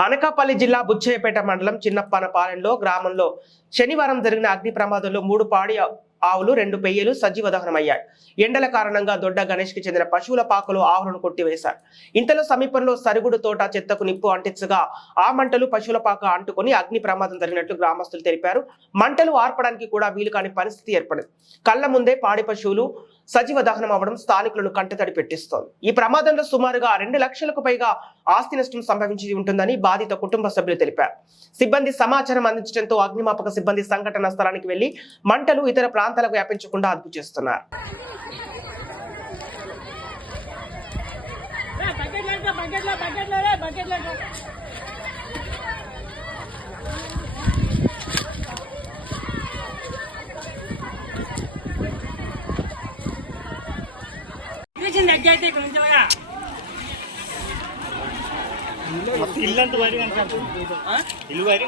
అనకాపల్లి జిల్లా బుచ్చయ్యపేట మండలం చిన్నప్పనపాలెంలో గ్రామంలో శనివారం జరిగిన అగ్ని ప్రమాదంలో 3 పాడి ఆవులు 2 పెయ్యలు సజీవ దహనమయ్యాయి. ఎండల కారణంగా దొడ్డ గణేష్ కి చెందిన పశువుల పాకలు ఆవులను కొట్టివేశారు. ఇంతలో సమీపంలో సరుగుడు తోట చెత్తకు నిప్పు అంటించగా ఆ మంటలు పశువుల పాక అంటుకొని అగ్ని ప్రమాదం జరిగినట్లు గ్రామస్తులు తెలిపారు. మంటలు ఆర్పడానికి కూడా వీలు కాని పరిస్థితి ఏర్పడింది. కళ్ల ముందే పాడి పశువులు సజీవ దహనం అవ్వడం స్థానికులను కంటతడి పెట్టిస్తోంది. ఈ ప్రమాదంలో సుమారుగా 2 లక్షలకు పైగా ఆస్తి నష్టం సంభవించి ఉంటుందని బాధిత కుటుంబ సభ్యులు తెలిపారు. సిబ్బంది సమాచారం అందించడంతో అగ్నిమాపక సిబ్బంది సంఘటన స్థలానికి వెళ్లి మంటలు ఇతర ప్రాంతాలకు వ్యాపించకుండా అదుపు చేస్తున్నారు. ఇల్లంతా వరి ఇల్లు వరి